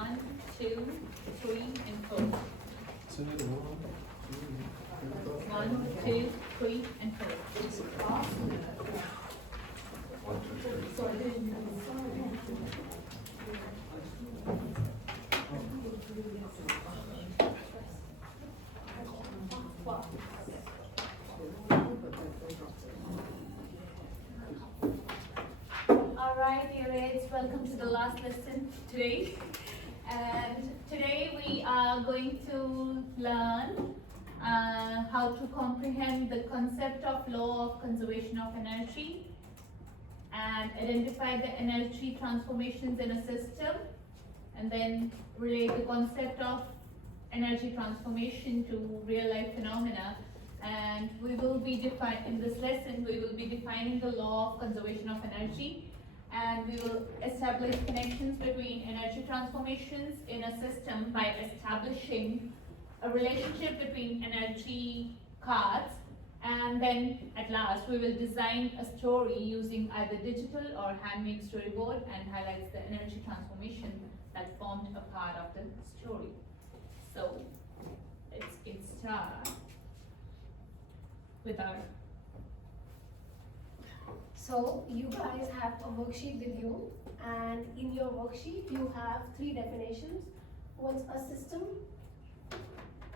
1, 2, 3, and 4. 1, 2, 3, and 4. Alright, dear kids, welcome to the last lesson today. And today we are going to learn how to comprehend the concept of law of conservation of energy and identify the energy transformations in a system, and then relate the concept of energy transformation to real life phenomena. And we will be in this lesson, we will be defining the law of conservation of energy, and we will establish connections between energy transformations in a system by establishing a relationship between energy cards, and then at last we will design a story using either digital or handmade storyboard and highlights the energy transformation that formed a part of the story. So let's get started with our. So you guys have a worksheet with you, and in your worksheet you have 3 definitions. What's a system?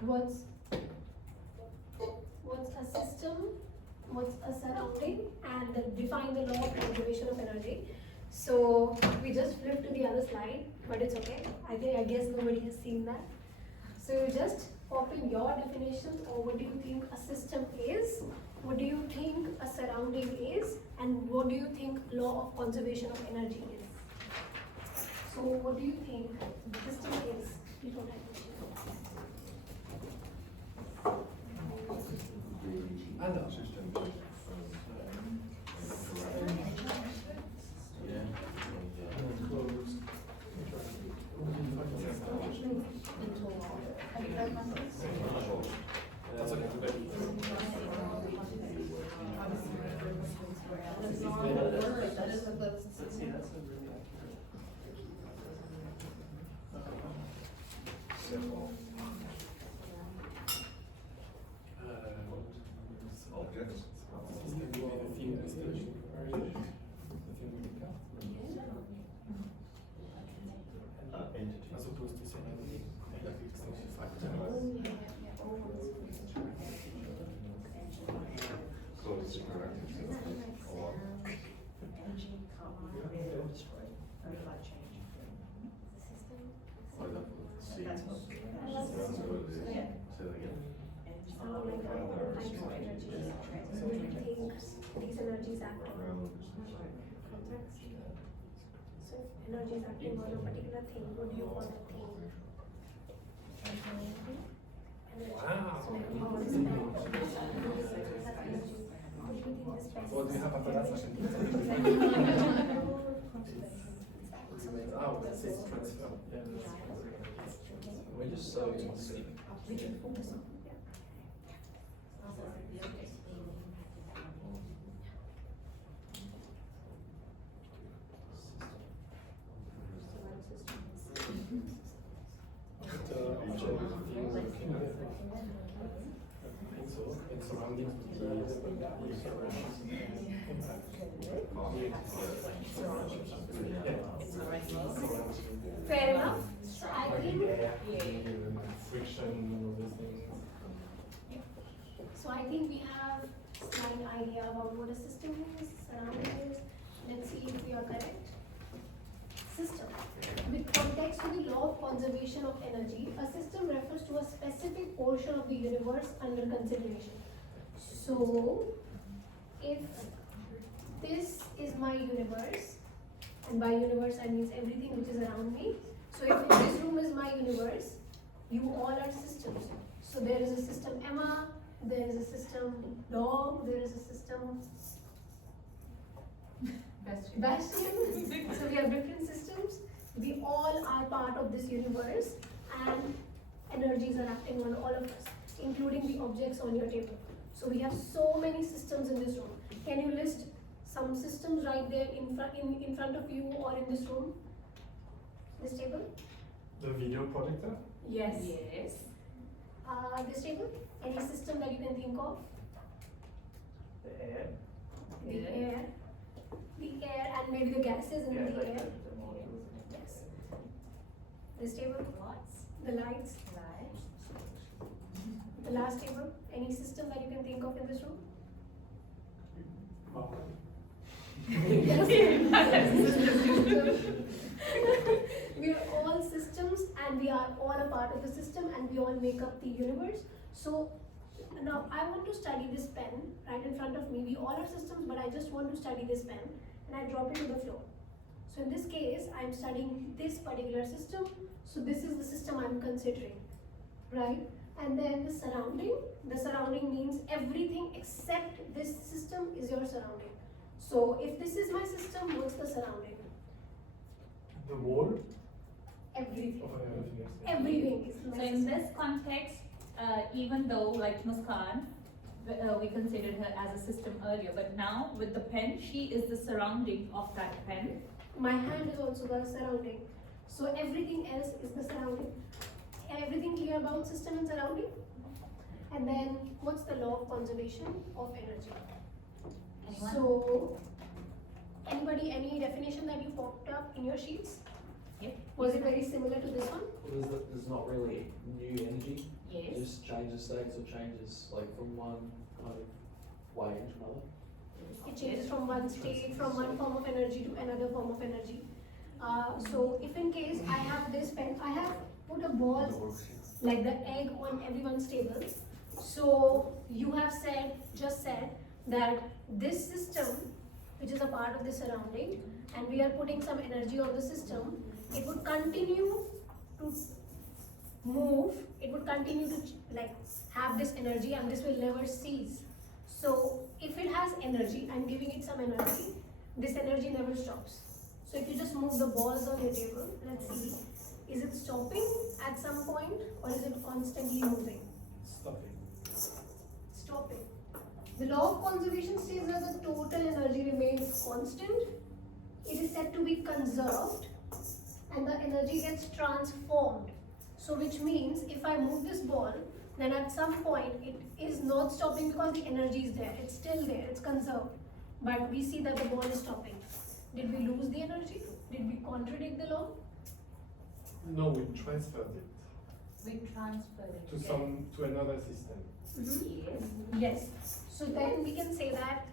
What's a system? What's a surrounding? And then define the law of conservation of energy. So we just flipped to the other slide, but it's okay. I guess nobody has seen that. So you just pop in your definitions, or what do you think a system is? What do you think a surrounding is? And what do you think law of conservation of energy is? So what do you think the system is? You don't have to share. These energies act on. So energy is acting on a particular thing. What do you call that thing? Wow. What do you have after that session? Oh, this is transfer. We're just so interested. Fair enough. So I think. So I think we have a slight idea about what a system is, surrounding is. Let's see if we are correct. System. With context to the law of conservation of energy, a system refers to a specific portion of the universe under consideration. So, if this is my universe, and by universe I mean everything which is around me. So if this room is my universe, you all are systems. So there is a system Emma, there is a system dog, there is a system Bastian. So we have different systems. We all are part of this universe, and energies are acting on all of us, including the objects on your table. So we have so many systems in this room. Can you list some systems right there in front of you or in this room? This table? The video projector? Yes. Yes. This table, any system that you can think of? The air? The air. The air and maybe the gases in the air. the molecules. Yes. This table, Lights. the lights. The last table, any system that you can think of in this room? Oh. We are all systems and we are all a part of the system and we all make up the universe. So now I want to study this pen right in front of me. We all are systems, but I just want to study this pen and I drop it to the floor. So in this case, I'm studying this particular system. So this is the system I'm considering, right? And then the surrounding means everything except this system is your surrounding. So if this is my system, what's the surrounding? The wall? Everything. Of everything else. Everything is my So in system. this context, even though like Muskan, we considered her as a system earlier, but now with the pen, she is the surrounding of that pen. My hand is also the surrounding. So everything else is the surrounding. Everything clear about system and surrounding? And then what's the law of conservation of energy? Anyone? So anybody, any definition that you popped up in your sheets? Yep. Was it very similar to this one? There's not really new energy. It Yes. just changes states or changes like from one kind of way into another. It changes from one state, from one form of energy to another form of energy. So if in case I have this pen, I have put a ball like the egg on everyone's table. So you have just said that this system, which is a part of the surrounding, and we are putting some energy on the system, it would continue to move, it would continue to have this energy and this will never cease. So if it has energy, I'm giving it some energy, this energy never stops. So if you just move the balls on your table, let's see, is it stopping at some point or is it constantly moving? Stopping. Stopping. The law of conservation says that the total energy remains constant. It is said to be conserved and the energy gets transformed. So which means if I move this ball, then at some point it is not stopping because the energy is there. It's still there, it's conserved. But we see that the ball is stopping. Did we lose the energy? Did we contradict the law? No, we transferred it We transfer it. to another system. Yes. Yes. So then we can say that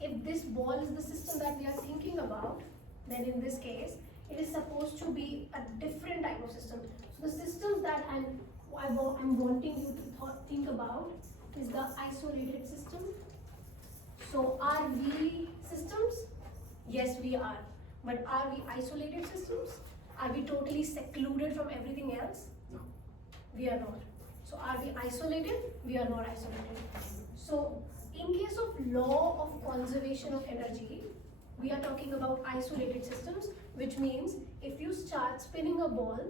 if this ball is the system that we are thinking about, then in this case, it is supposed to be a different type of system. So the systems that I'm wanting you to think about is the isolated system. So are we systems? Yes, we are. But are we isolated systems? Are we totally secluded from everything else? No. We are not. So are we isolated? We are not isolated. So in case of law of conservation of energy, we are talking about isolated systems, which means if you start spinning a ball,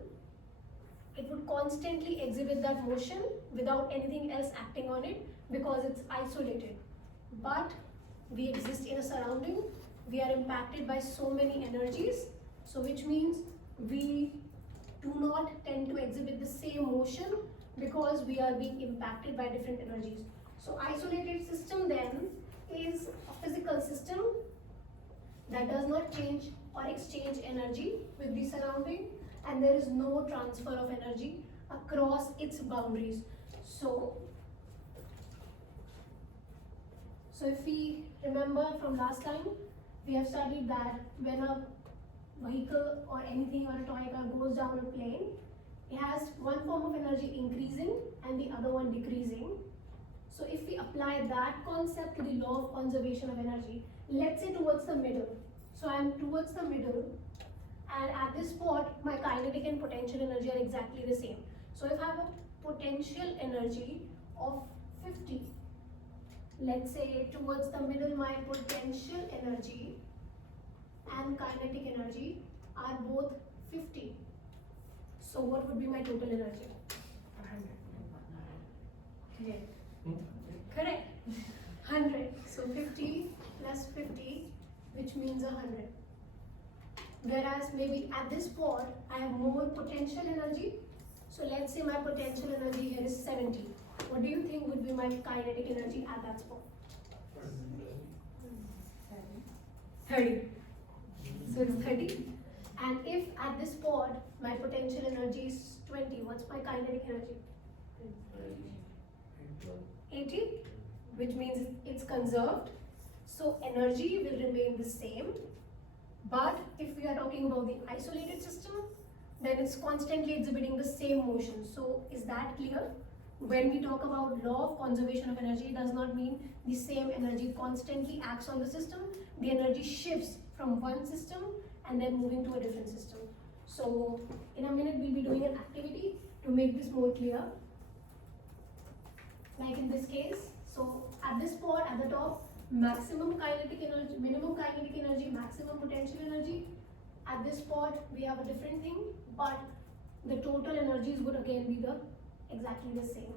it would constantly exhibit that motion without anything else acting on it because it's isolated. But we exist in a surrounding, we are impacted by so many energies, so which means we do not tend to exhibit the same motion because we are being impacted by different energies. So isolated system then is a physical system that does not change or exchange energy with the surrounding and there is no transfer of energy across its boundaries. So if we remember from last time, we have studied that when a vehicle or anything or a toy car goes down a plane, it has one form of energy increasing and the other one decreasing. So if we apply that concept to the law of conservation of energy, let's say towards the middle. So I am towards the middle and at this spot my kinetic and potential energy are exactly the same. So if I have a potential energy of 50, let's say towards the middle my potential energy and kinetic energy are both 50. So what would be my total energy? Correct. 100. So 50 plus 50, which means 100. Whereas maybe at this spot, I have more potential energy. So let's say my potential energy here is 70. What do you think would be my kinetic energy at that spot? 30. So it's 30. And if at this spot, my potential energy is 20, what's my kinetic energy? 80, which means it's conserved. So energy will remain the same. But if we are talking about the isolated system, then it's constantly exhibiting the same motion. So is that clear? When we talk about law of conservation of energy, it does not mean the same energy constantly acts on the system. The energy shifts from one system and then moving to a different system. So in a minute, we'll be doing an activity to make this more clear. Like in this case, so at this spot at the top, maximum kinetic energy, minimum kinetic energy, maximum potential energy. At this spot, we have a different thing, but the total energies would again be exactly the same.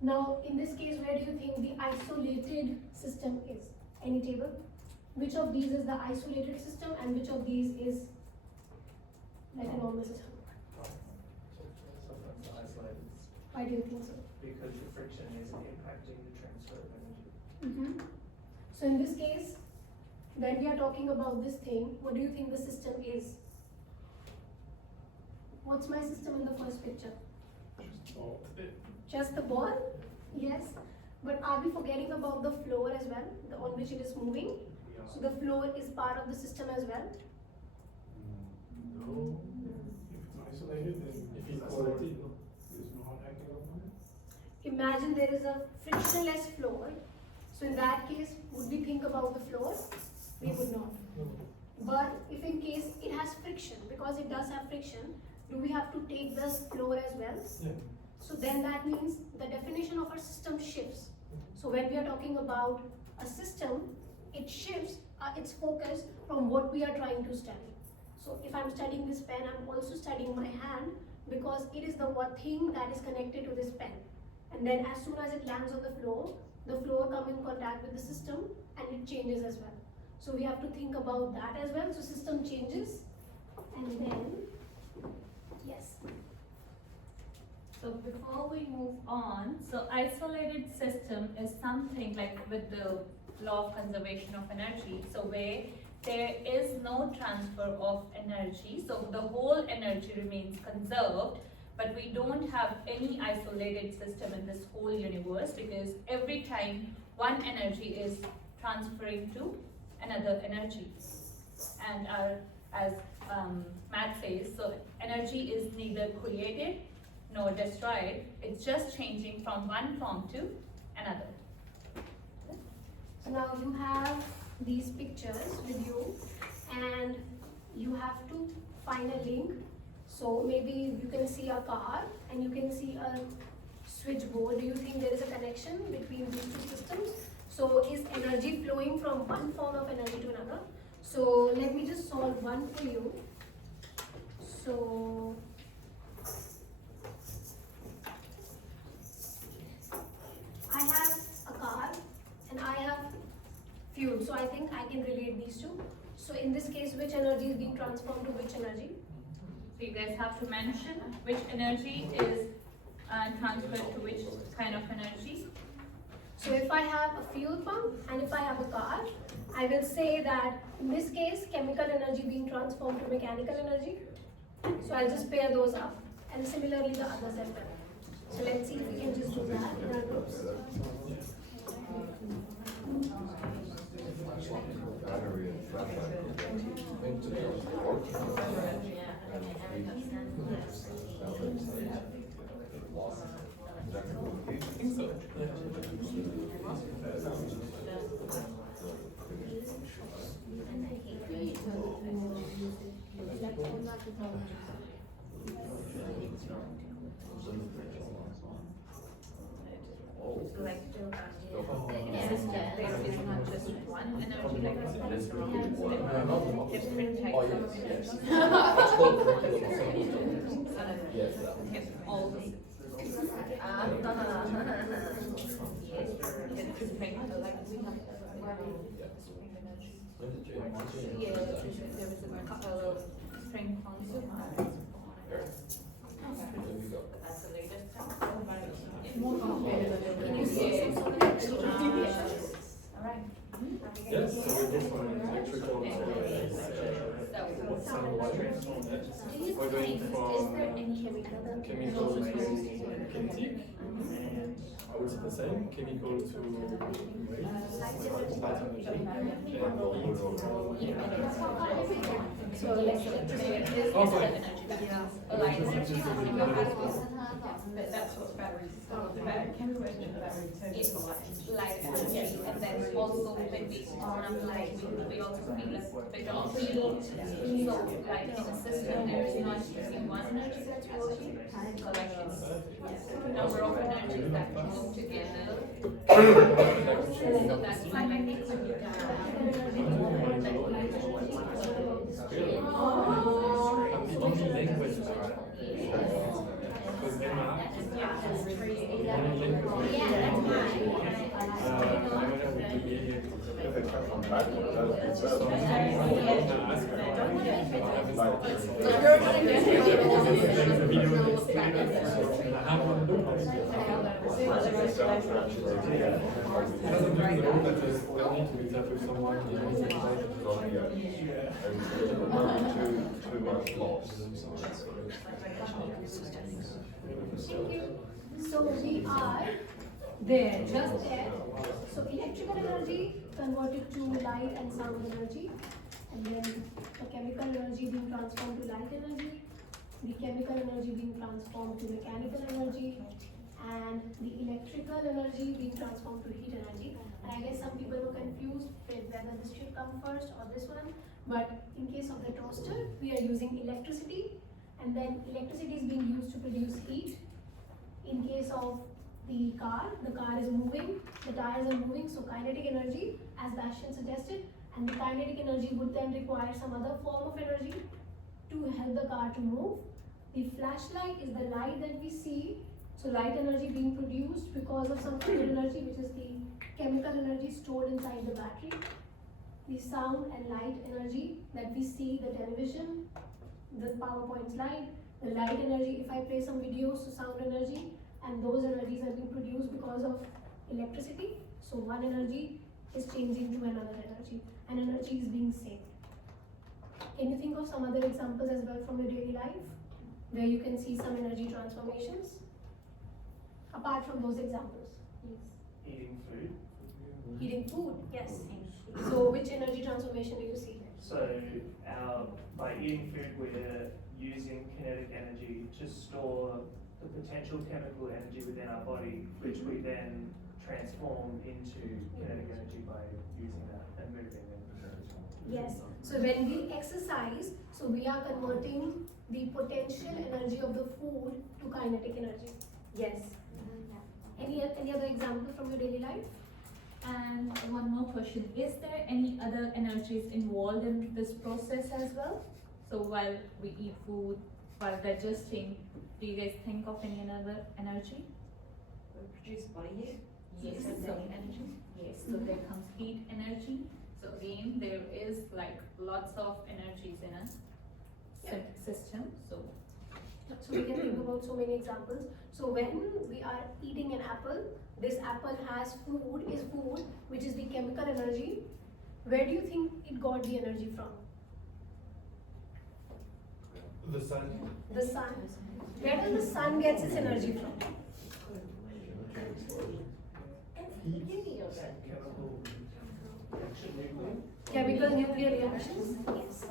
Now, in this case, where do you think the isolated system is? Any table? Which of these is the isolated system and which of these is like a normal system? Sometimes the isolated, Why do you think so? because the friction is impacting the transfer of energy. So in this case, when we are talking about this thing, what do you think the system is? What's my system in the first picture? Just the ball? Yes. But are we forgetting about the floor as well, on which it is moving? So the floor is part of the system as well? No, if it's isolated, then if it's isolated, there's no acting upon it. Imagine there is a frictionless floor. So in that case, would we think about the floor? We would not. But if in case it has friction, because it does have friction, do we have to take the floor as well? Yeah. So then that means the definition of our system shifts. So when we are talking about a system, it shifts its focus from what we are trying to study. So if I'm studying this pen, I'm also studying my hand because it is the one thing that is connected to this pen. And then as soon as it lands on the floor comes in contact with the system and it changes as well. So we have to think about that as well. So system changes and then, yes. So before we move on, so isolated system is something like with the law of conservation of energy, so where there is no transfer of energy, so the whole energy remains conserved, but we don't have any isolated system in this whole universe because every time one energy is transferring to another energy. And as Matt says, so energy is neither created nor destroyed, it's just changing from one form to another. So now you have these pictures with you and you have to find a link. So maybe you can see a car and you can see a switchboard. Do you think there is a connection between these two systems? So is energy flowing from one form of energy to another? So let me just solve one for you. So I have a car and I have fuel. So I think I can relate these two. So in this case, which energy is being transformed to which energy? So you guys have to mention which energy is transferred to which kind of energy. So if I have a fuel pump and if I have a car, I will say that in this case, chemical energy being transformed to mechanical energy. So I'll just pair those up and similarly the others as well. So let's see if we can just do that in our groups. Battery and flashlight into the So like in a system, there is not just one energy like it's different types of energy. All the yes, like we have energy. When did you? Yeah, there was a couple of spring concerts. There we go. That's the latest. Can you see some sort of extra? Alright. Yes, so with this one, electrical, sound wiring. Do you We're going think, is from there any chemical that chemical to kinetic. I would say the same, chemical to light energy. So like electricity is Also, energy balance. Light energy, But that's what batteries are about. Chemical energy battery it's light energy, and then also when we turn on light, we also feel a bit of heat. So like in a system, there is not using one energy that's working, so like it's number of energies that move together. So that's why I think when you The only language because Emma, only language If they come from back, that'll be so better. I'm gonna ask her. Too much loss. So we are there, just there. So electrical energy converted to light and sound energy, and then the chemical energy being transformed to light energy, the chemical energy being transformed to mechanical energy, and the electrical energy being transformed to heat energy. And I guess some people were confused with whether this should come first or this one, but in case of the toaster, we are using electricity, and then electricity is being used to produce heat. In case of the car is moving, the tires are moving, so kinetic energy, as Bastian suggested, and the kinetic energy would then require some other form of energy to help the car to move. The flashlight is the light that we see, so light energy being produced because of some other energy, which is the chemical energy stored inside the battery. The sound and light energy that we see, the television, the PowerPoint slide, the light energy, if I play some videos, so sound energy, and those energies are being produced because of electricity. So one energy is changing to another energy, and energy is being saved. Can you think of some other examples as well from your daily life, where you can see some energy transformations? Apart from those examples, please. Eating food. Eating food, yes. So which energy transformation do you see? So by eating food, we're using kinetic energy to store the potential chemical energy within our body, which we then transform into kinetic energy by using that and moving it. Yes. So when we exercise, so we are converting the potential energy of the food to kinetic energy. Yes. Any other example from your daily life? And one more question, is there any other energies involved in this process as well? So while we eat food, while digesting, do you guys think of any other energy? Produce body heat. Yes. So So, energy. yes, so there comes heat energy. So again, there is like lots of energies in a system, so. So we can think about so many examples. So when we are eating an apple, this apple has food, which is the chemical energy. Where do you think it got the energy from? The sun. The sun. Where does the sun gets its energy from? Chemical nuclear reactions. Yes.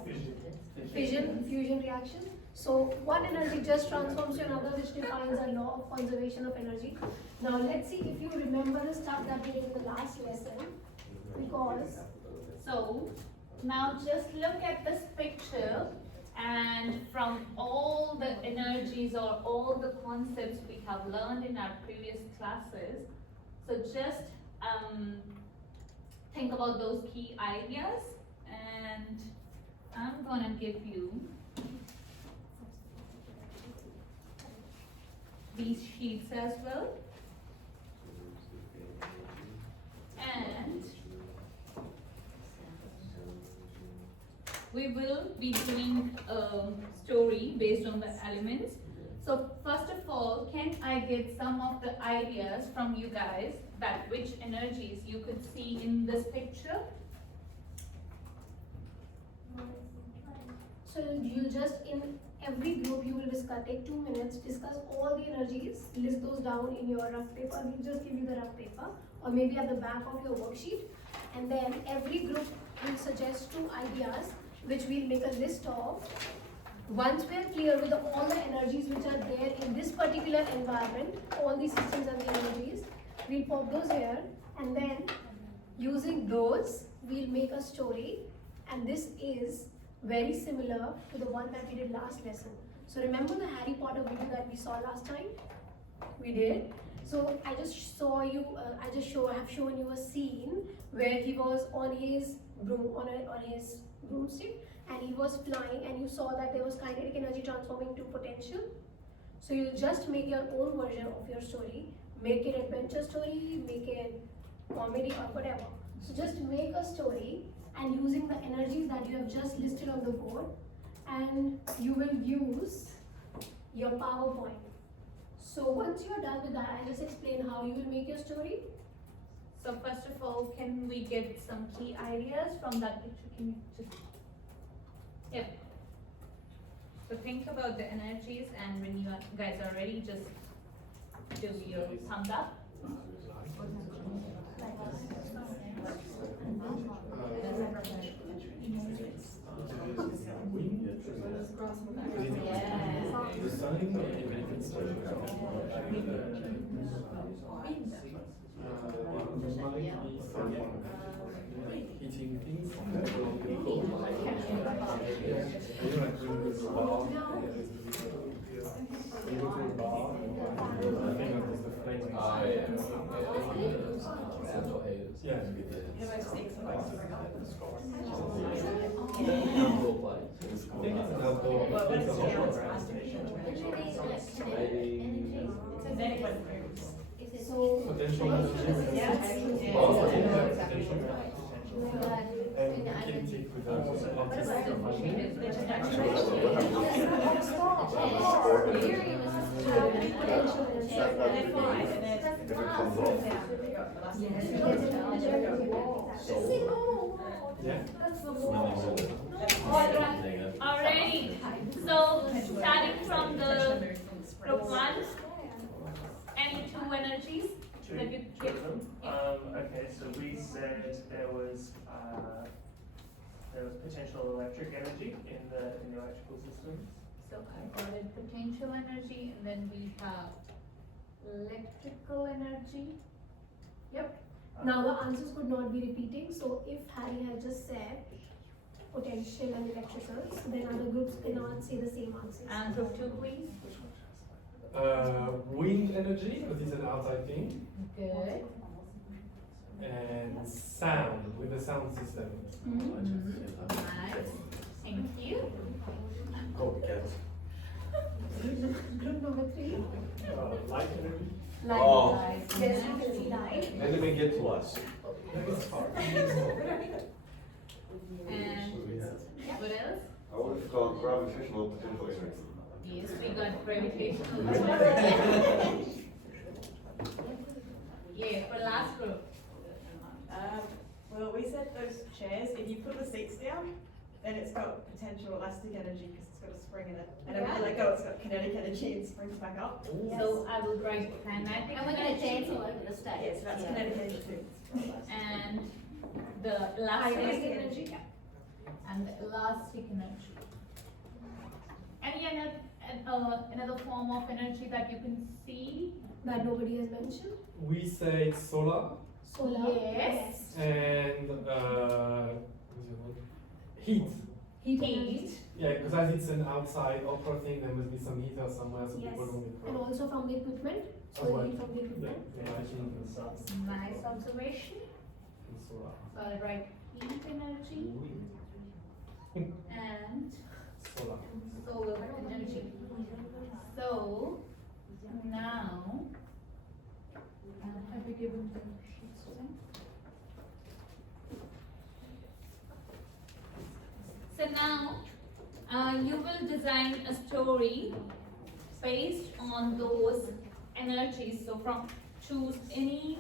Fission, fusion reactions. So one energy just transforms to another, which defines a law of conservation of energy. Now let's see if you remember the stuff that we did in the last lesson, because So now just look at this picture, and from all the energies or all the concepts we have learned in our previous classes, so just think about those key ideas, and I'm gonna give you these sheets as well. And we will be doing a story based on the elements. So first of all, can I get some of the ideas from you guys that which energies you could see in this picture? So you'll just, in every group, you will discuss, take 2 minutes, discuss all the energies, list those down in your rough paper. We'll just give you the rough paper, or maybe at the back of your worksheet. And then every group will suggest 2 ideas, which we'll make a list of. Once we're clear with all the energies which are there in this particular environment, all the systems and the energies, we'll pop those here, and then using those, we'll make a story. And this is very similar to the one that we did last lesson. So remember the Harry Potter video that we saw last time? We did. So I just saw you, have shown you a scene where he was on his broom, on his broomstick, and he was flying, and you saw that there was kinetic energy transforming to potential. So you'll just make your own version of your story, make it adventure story, make it comedy or whatever. So just make a story, and using the energies that you have just listed on the board, and you will use your PowerPoint. So once you are done with that, I'll just explain how you will make your story. So first of all, can we get some key ideas from that picture? Can you just, yep. So think about the energies, and when you guys are ready, just do your thumbs up. The sun, even if it's heating things. Yeah. Potential kinetic with Alrighty. So starting from the group 1, any 2 energies that you Two of them. Okay, so we said there was potential electric energy in the electrical system. So I got it, potential energy, and then we have electrical energy. Yep. Now the answers could not be repeating, so if Harry had just said potential and electricals, then other groups cannot say the same answers. And group 2, please. Wind energy, because it's an outside thing, Good. and sound with the sound system. Nice. Thank you. Oh, cats. Group number 3. Light energy. Oh. Yes, you can see light. They didn't get to us. And what else? I would have called gravitational potential energy. Yes, we got gravitational. Yeah, for last group. Well, we said those chairs, if you put the seats down, then it's got potential elastic energy because it's got a spring in it. And if you let go, it's got kinetic energy and springs back up. So I will write kinetic And we're gonna dance all energy over the stage. Yes, that's kinetic energy too. and the elastic Kinetic energy. energy. And the elastic energy. Any another form of energy that you can see? That nobody has mentioned. We say solar Solar. Yes. and what's the word? Heat. Heat. Yeah, because as it's an outside opera thing, there must be some heater somewhere, so Yes. people don't get And cold. also from the equipment. As So the well. heat from the Yeah, equipment. the lighting and stuff, Nice observation. and solar. So I'll write heat energy and Solar. solar energy. So now, have we given the sheets to them? So now, you will design a story based on those energies. So choose any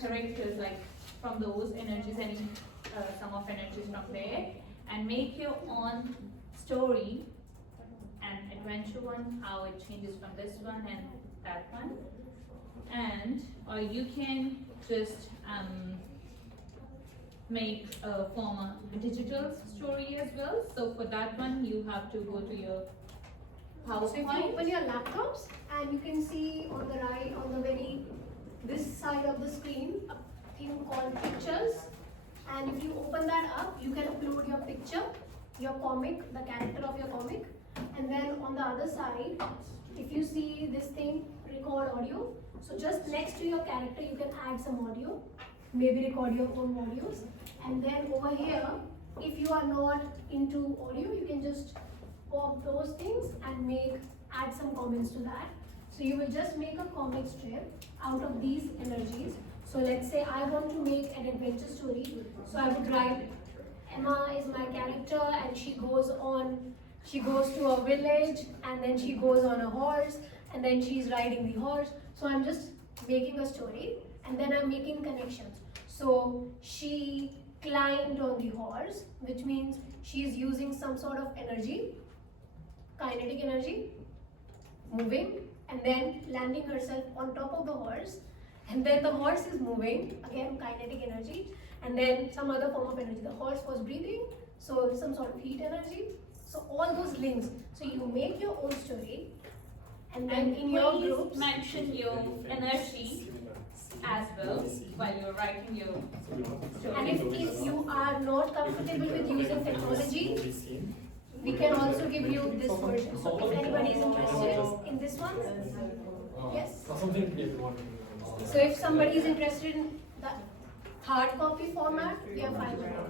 characters like from those energies, any sum of energies from there, and make your own story, an adventure one, how it changes from this one and that one. And or you can just form a digital story as well. So for that one, you have to go to your So if you PowerPoint. open your laptops and you can see on the right, on the this side of the screen, a thing called pictures. And if you open that up, you can upload your picture, your comic, the character of your comic. And then on the other side, if you see this thing, record audio. So just next to your character, you can add some audio, maybe record your own audios. And then over here, if you are not into audio, you can just pop those things and add some comments to that. So you will just make a comic strip out of these energies. So let's say I want to make an adventure story. So I would write, Emma is my character and she goes to a village and then she goes on a horse and then she's riding the horse. So I'm just making a story and then I'm making connections. So she climbed on the horse, which means she's using some sort of energy, kinetic energy, moving and then landing herself on top of the horse. And then the horse is moving, again kinetic energy, and then some other form of energy. The horse was breathing, so some sort of heat energy. So all those links. So you make your own story, and then in your please groups, mention your energy as well while you're writing your story. and if you are not comfortable with using technology, we can also give you this version. So if anybody is interested in this one, yes. So if somebody is interested in the hard copy format, we are fine with that.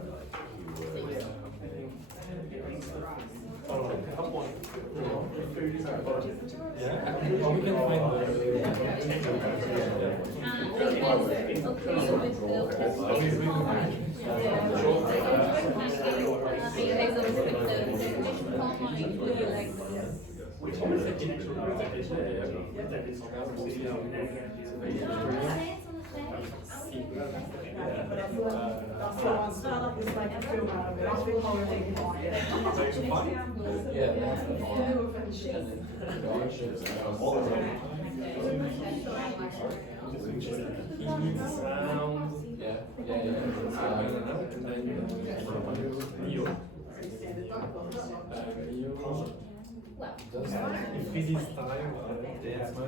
Freeze's time,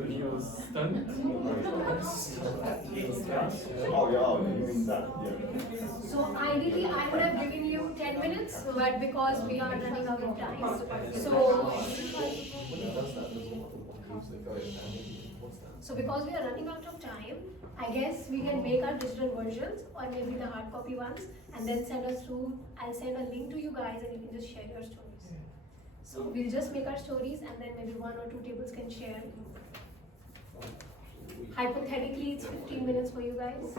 Neo stunt. Oh, yeah, you mean that, yeah. So ideally, I would have given you 10 minutes, but because we are running out of time, so because we are running out of time, I guess we can make our digital versions or maybe the hard copy ones and then send us through. I'll send a link to you guys and you can just share your stories. So we'll just make our stories and then maybe 1 or 2 tables can share. Hypothetically, it's 15 minutes for you guys.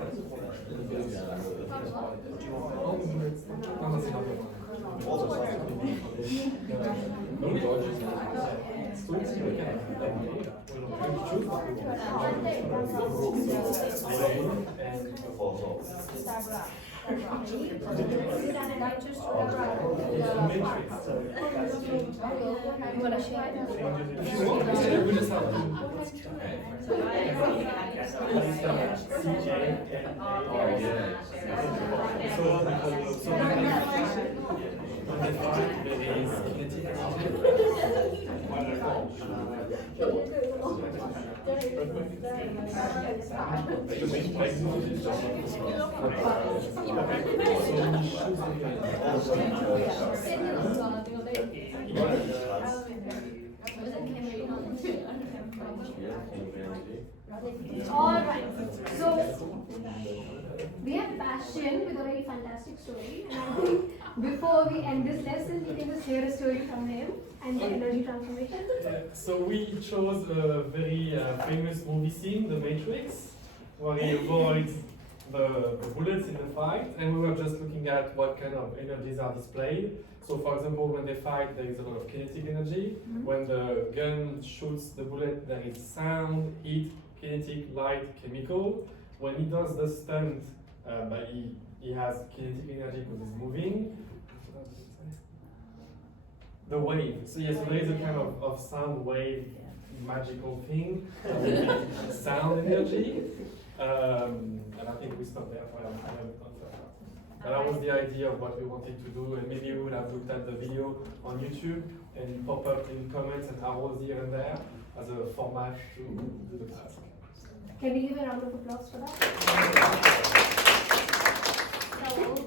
You wanna share? Alright, so we have Bastion with a very fantastic story, and I think before we end this lesson, we can just hear a story from him and the energy transformation. So we chose a very famous movie scene, The Matrix, where he avoids the bullets in the fight, and we were just looking at what kind of energies are displayed. So for example, when they fight, there is a lot of kinetic energy. When the gun shoots the bullet, there is sound, heat, kinetic, light, chemical. When he does the stunt, but he has kinetic energy because he's moving. The wave. So yes, there is a kind of sound wave magical thing, sound energy. And I think we stopped there for a moment. And that was the idea of what we wanted to do, and maybe we would have looked at the video on YouTube and pop up in comments and arrows here and there as a format to do the task. Can we give a round of applause for that? So,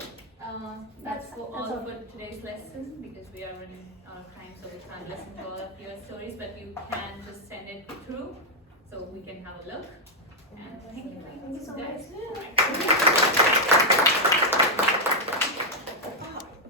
that's That's all all. for today's lesson, because we are running out of time, so we can't listen to all of your stories, but you can just send it through so we can have a look. And thank you Thank you so guys. much.